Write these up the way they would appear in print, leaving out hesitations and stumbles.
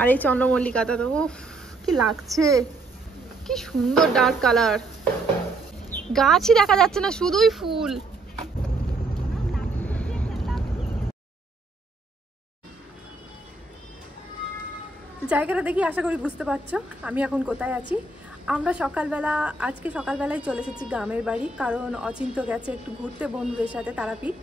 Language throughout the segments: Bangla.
আর এই চন্দ্রমল্লিকাটা তো কি লাগছে, কি সুন্দর ডার্ক কালার। গাছই দেখা যাচ্ছে না, শুধুই ফুল। জায়গাটা দেখি আশা করি বুঝতে পারছো আমি এখন কোথায় আছি। আমরা আজকে সকালবেলায় চলে এসেছি গ্রামের বাড়ি, কারণ অচিন্ত গেছে একটু ঘুরতে বন্ধুদের সাথে তারাপীঠ।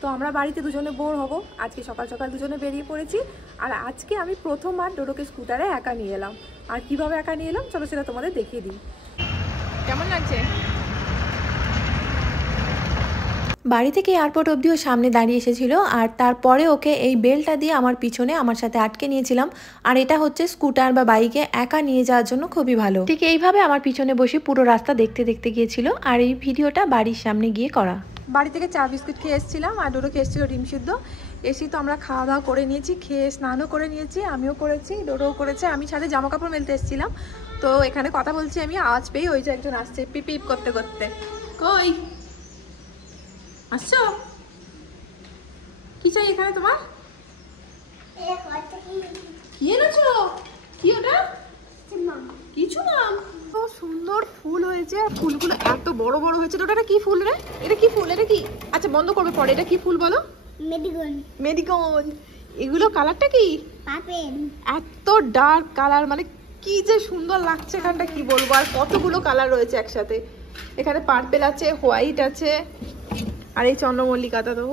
তো আমরা বাড়িতে দুজনে বোর হব, আজকে সকাল সকাল দুজনে বেরিয়ে পড়েছি। আর আজকে আমি প্রথমবার ডোডোকে স্কুটারে একা নিয়ে এলাম। আর কিভাবে একা নিয়ে এলাম চলো সেটা তোমাদের দেখিয়ে দিই। কেমন লাগছে? বাড়ি থেকে এয়ারপোর্ট অবধিও সামনে দাঁড়িয়ে এসেছিল, আর তারপরে ওকে এই বেলটা দিয়ে আমার পিছনে আমার সাথে আটকে নিয়েছিলাম। আর এটা হচ্ছে স্কুটার বা বাইকে একা নিয়ে যাওয়ার জন্য খুবই ভালো। ঠিক এইভাবে আমার পিছনে বসে পুরো রাস্তা দেখতে দেখতে গিয়েছিল। আর এই ভিডিওটা বাড়ির সামনে গিয়ে করা। বাড়ি থেকে চা বিস্কুট খেয়ে এসেছিলাম, আর ডোডো খেয়ে এসেছিল ডিম সিদ্ধ। এসি তো আমরা খাওয়া দাওয়া করে নিয়েছি, খেয়ে স্নানও করে নিয়েছি, আমিও করেছি, ডোডোও করেছে। আমি ছাদে জামা কাপড় মেলতে এসেছিলাম, তো এখানে কথা বলছি আমি, আওয়াজ পেয়ে ওই যে একজন আসছে পিপ পিপ করতে করতে। কই আসছো? কি চাই এখানে তোমার? কি এনেছো? কি ওটা? কিছু না, তো সুন্দর ফুল হয়েছে, আর ফুলগুলো এত বড় বড় হয়েছে। ওটা কি ফুল রে? এটা কি ফুল? এটা কি? আচ্ছা বন্ধ করবে পরে। এটা কি ফুল বলো? মেরিগোল্ড। মেরিগোল্ড। এগুলো কালারটা কি? পার্পল। এত ডার্ক কালার, মানে কি যে সুন্দর লাগছে এখানটা, কি বলবো। আর কতগুলো কালার রয়েছে একসাথে। এখানে পার্পল আছে, হোয়াইট আছে, আর এই চন্দ্রমল্লিকাটা তো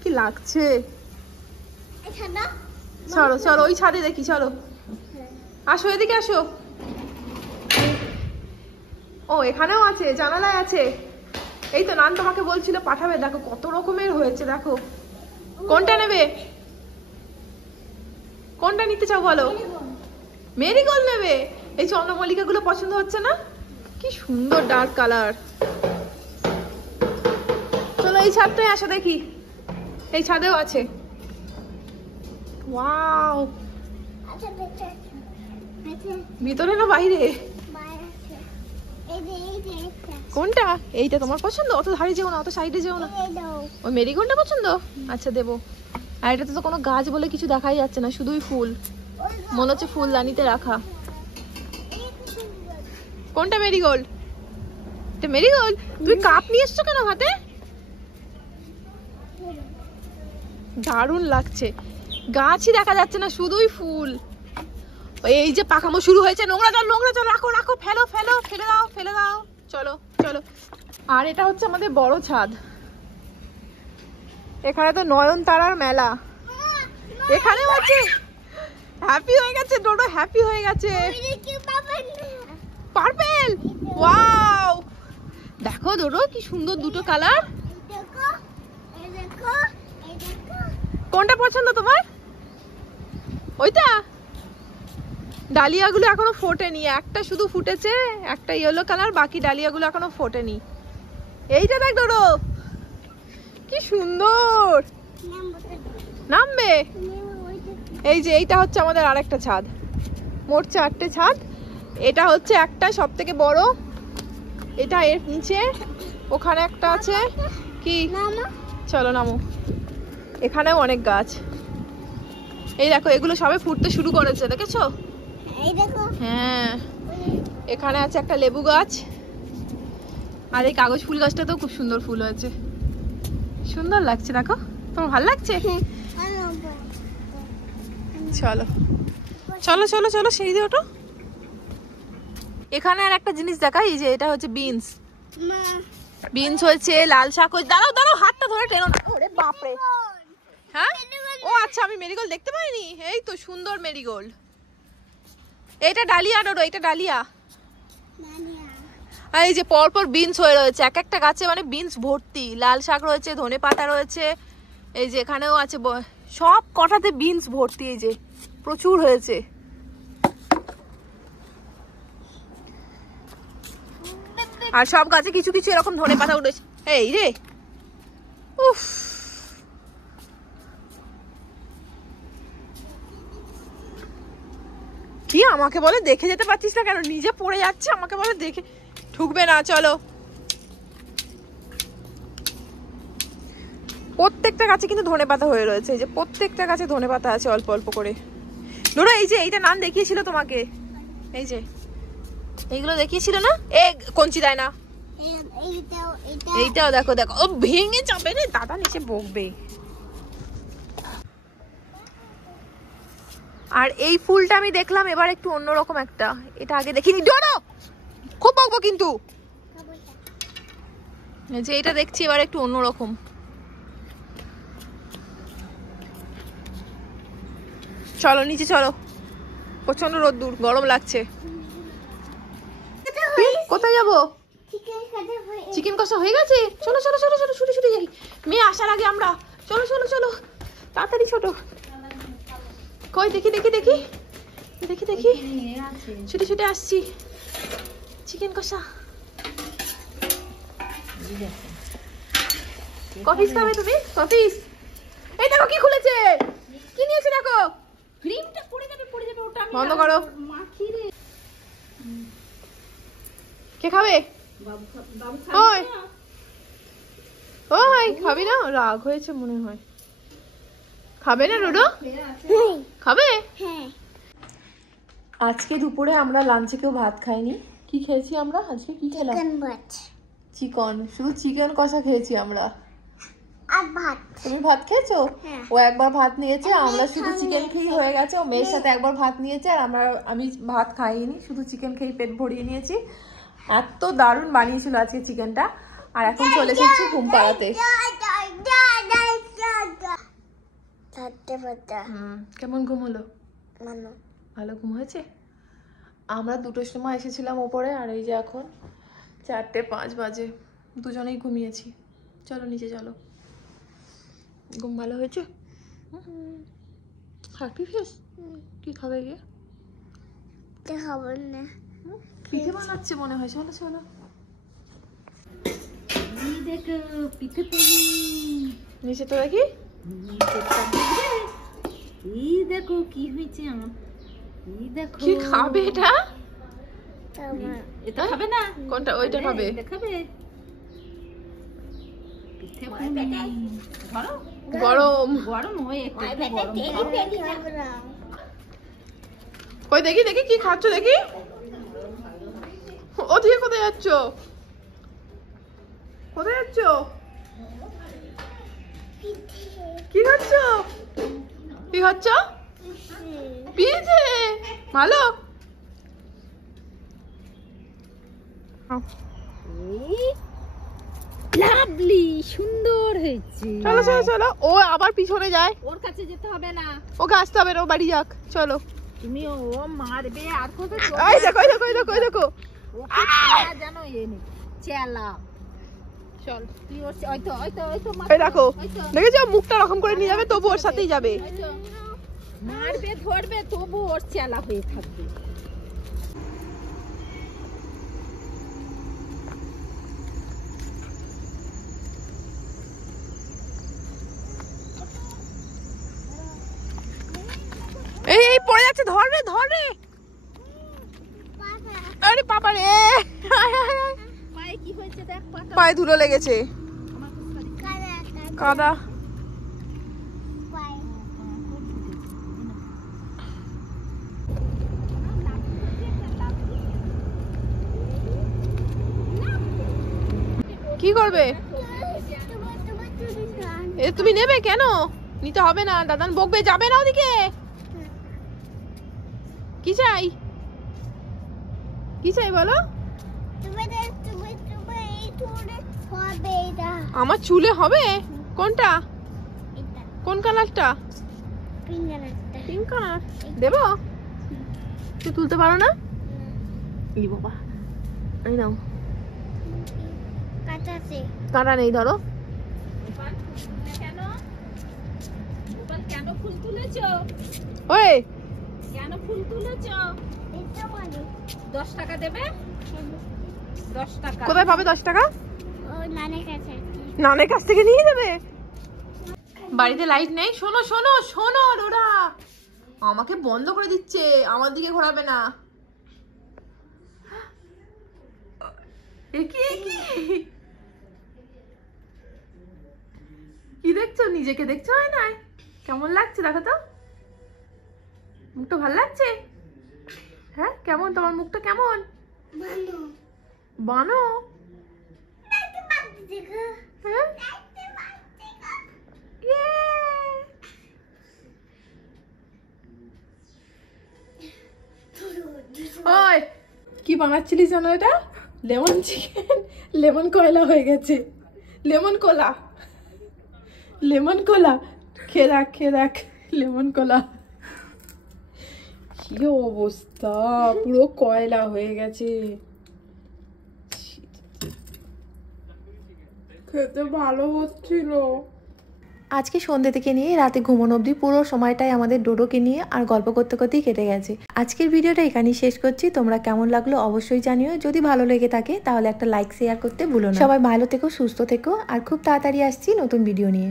কি লাগছে। চলো চলো ওই ছাদে দেখি, চলো আসো, এদিকে আসো। ও এখানেও আছে, জানালায় আছে। এই তো নান তোমাকে বলছিল পাঠাবে, দেখো কত রকমের হয়েছে। দেখো কোনটা নেবে? কোনটা নিতে চাও বলো? মেরিগোল্ড নেবে? এই চন্দ্রমল্লিকা গুলো পছন্দ হচ্ছে না? কি সুন্দর ডার্ক কালার। চলো এই ছাদটায় আসো দেখি, এই ছাদেও আছে। ওয়াও, ভিতরে না বাইরে? কোনটা? এইটা তোমার পছন্দ? অত ধারে যেও না, অত সাইডে যেও না। ওই মেরিগোল্ডটা পছন্দ? আচ্ছা দেবো। আর এটাতে তো কোনো গাছ বলে কিছু দেখাই যাচ্ছে না, শুধুই ফুল, মনে হচ্ছে ফুলদানিতে রাখা। কোনটা মেরিগোল্ড? এটা মেরিগোল্ড? তুই কাপ নিয়ে এসছো কেন হাতে? দারুণ লাগছে, গাছই দেখা যাচ্ছে না, শুধুই ফুল। এই যে পাকামো শুরু হয়েছে। নোংরা জল, নোংরা জল রাখো রাখো, ফেলো ফেলো, ফেলে দাও ফেলে দাও। চলো চলো। আর এটা হচ্ছে আমাদের বড় ছাদ। এখানে তো নয়নতারার মেলা, এখানেও আছে। হ্যাপি হয়ে গেছে ডোডো, হ্যাপি হয়ে গেছে। Purple, wow. দেখো ডোডো কি সুন্দর দুটো কালার। কোনটা পছন্দ তোমার? ওইটা? ডালিয়াগুলো এখনো ফোটেনি, একটা শুধু ফুটেছে, একটা ইয়েলো কালার, বাকি ডালিয়াগুলো এখনো ফোটেনি। এইটা দেখ ডোডো কি সুন্দর। নামবে? এই যে এইটা হচ্ছে আমাদের আরেকটা ছাদ, মোট 4টে ছাদ। এটা হচ্ছে একটা সব থেকে বড়, এটা এর নিচে, ওখানে একটা আছে। কি? চলো নামো। এখানেও অনেক গাছ। এই দেখো এগুলো সবে ফুটতে শুরু করেছে, দেখেছো? হ্যাঁ, এখানে আছে একটা লেবু গাছ, আর এই কাগজ ফুল গাছটাতেও খুব সুন্দর ফুল হয়েছে, সুন্দর লাগছে। দেখো তোমার ভালো লাগছে? চলো চলো চলো চলো, সেই দিয়ে ওঠো। এখানে আর একটা জিনিস দেখাই, এই যে এটা হচ্ছে বিনস। বিনস হয়েছে, লাল শাক হয়েছে। দাঁড়াও দাঁড়াও, হাতটা ধরে টেনো না। ওরে বাপরে। হ্যাঁ, ও আচ্ছা আমি মেরিগোল্ড দেখতে পাইনি। এই তো সুন্দর মেরিগোল্ড। এটা ডালিয়া ডোডো, এটা ডালিয়া। আর এই যে পরপর বিনস হয়ে রয়েছে এক একটা গাছে, মানে বিনস ভর্তি। লাল শাক রয়েছে, ধনে পাতা রয়েছে, এই যে এখানেও আছে, সব কটাতে বিনস ভর্তি। এই যে প্রচুর হয়েছে। আর সব গাছে কিছু কিছু এরকম ধনে পাতা উঠেছে। এই রে, উফ, কি আমাকে বলে দেখে যেতে পারছিস না কেন? নিজে পড়ে যাচ্ছে, আমাকে বলে দেখে ঢুকবে না। চলো, প্রত্যেকটা গাছে কিন্তু ধনেপাতা হয়ে রয়েছে। এই যে প্রত্যেকটা গাছে ধনেপাতা আছে অল্প অল্প করে। ডোরা এই যে এইটা নান দেখিয়েছিল তোমাকে, এই যে এইগুলো দেখিয়েছিল না, এ কঞ্চি দেয় না, এইটাও দেখো দেখো, ও ভেঙে যাবে রে, দাদা নিচে বকবে। আর এই ফুলটা আমি দেখলাম এবার একটু অন্যরকম একটা, এটা আগে দেখিনি। ডোরা খুব বকবো কিন্তু। এই যে এটা দেখছি এবার একটু অন্যরকম। চলো নিচে চলো, প্রচন্ড রোদ্দুর, গরম লাগছে। কোথায় যাবো? চিকেন কষা হয়ে গেছে, চলো চলো চলো চলো, ছুটে ছুটে যাই, মেয়ে আসার আগে আমরা। চলো চলো চলো তাড়াতাড়ি, ছোট কই দেখি দেখি দেখি দেখি দেখি, ছুটে ছুটে আসছি। চিকেন কষা, কফিস খাবে তুমি? কফিস, এই দেখো কি খুলেছে, কি নিয়েছে দেখো, ক্রিমটা পড়ে যাবে পড়ে যাবে, ওটা আমি বন্ধ করো। কে খাবে? ওই ওই খাবি না? রাগ হয়েছে মনে হয়। খাবে না রুডো? খাবে। আজকে দুপুরে আমরা লাঞ্চে কেউ ভাত খাইনি। কি খেয়েছি আমরা আজকে? কি খেলাম? চিকেন, শুধু চিকেন কষা খেয়েছি আমরা। আর ভাত। তুমি ভাত খেয়েছো? ও একবার ভাত নিয়েছে, আমরা শুধু চিকেন খেয়ে হয়ে গেছে। ও মেয়ের সাথে একবার ভাত নিয়েছে, আর আমি ভাত খাইনি, শুধু চিকেন খেয়ে পেট ভরিয়ে নিয়েছি। এত দারুণ বানিয়েছিল আজকে চিকেনটা। আর এখন চলে এসেছি ঘুম পাড়াতে। কেমন ঘুম হলো? ভালো ঘুম হয়েছে। আমরা 2টোর সময় এসেছিলাম ওপরে, আর এই যে এখন 4:05 বাজে, দুজনেই ঘুমিয়েছি। চলো নিচে চলো। ঘুম ভালো হয়েছে? Happy face. কি খাবে গিয়ে? পিঠে বানাচ্ছে মনে হয়, চলো চলো। নিচে তো দেখি, দেখো কি হয়েছে আমার, কি খাবে এটা? এটা খাবে না? কোনটা? ওইটা খাবে। খাবে গরম গরম হয় একটু গরম। ওই দেখি দেখি কি খাচ্ছ দেখি। ওদিকে কোথায় যাচ্ছ? কোথায় যাচ্ছ? কি খাচ্ছ? কি খাচ্ছ? পিঠে। ভালো। লাভলি, সুন্দর হয়েছে। চলো চলো চলো, ও আবার পিছনে যায়। ওর কাছে যেতে হবে না, ওকে আসতে হবে না, ও বাড়ি যাক। চলো। তুমি ও মারবে আর কত। এই দেখো এই দেখো এই দেখো এই দেখো, জানো এ নে চেলা। চল তুই ওর ওই তো ওই তো ওই তো এই দেখো, দেখেছো মুখটা রকম করে নিয়ে যাবে, তবু ওর সাথেই যাবে। মারবে ধরবে তবু ওর চেলা হয়ে থাকবে। এই এই পড়ে যাচ্ছে, ধর রে ধর রে। আরে বাবা রে, পায়ে কি হয়েছে দেখ, পায়ে ধুলো লেগেছে, কাদা। কি করবে? এ তুমি নেবে কেন? নিতে হবে না, দাদান বকবে, যাবে না ওদিকে। কি চাই? কি চাই বলো? আমার চুলে হবে? কোনটা? কোন কালারটা? পিঙ্ক কালার দেবো? তুই তুলতে পারো না? ই বাবা, এই নাও। কাঁটা নেই, ধরো। কেন ফুল তুলেছো? ওই কেন ফুল তুলেছো? 10 টাকা দেবে? 10 টাকা। কোথায় পাবে 10 টাকা? নানের কাছ থেকে নিয়ে যাবে। বাড়িতে লাইট নেই। শোনো শোনো শোনো, ওরা আমাকে বন্ধ করে দিচ্ছে, আমার দিকে ঘোরাবে না। কি দেখছো? নিজেকে দেখছো আয়নায়? কেমন লাগছে দেখো তো, মুখটা ভালো লাগছে? হ্যাঁ, কেমন তোমার মুখটা কেমন? বানো হ্যাঁ? ওই কি বানাচ্ছিলি জানো? এটা লেমন চিকেন, লেমন কয়লা হয়ে গেছে, লেমন কোলা, লেমন কোলা। খেয়ে দেখ লেমন কোলা। কি অবস্থা, পুরো কয়লা হয়ে গেছে। খেতে ভালো হচ্ছিল। আজকে সন্ধ্যে থেকে নিয়ে রাতে ঘুমানো অবধি পুরো সময়টাই আমাদের ডোডোকে নিয়ে আর গল্প করতে করতেই কেটে গেছে। আজকের ভিডিওটা এখানেই শেষ করছি। তোমরা কেমন লাগলো অবশ্যই জানিও। যদি ভালো লেগে থাকে তাহলে একটা লাইক শেয়ার করতে ভুলো না। সবাই ভালো থেকো, সুস্থ থেকো, আর খুব তাড়াতাড়ি আসছি নতুন ভিডিও নিয়ে।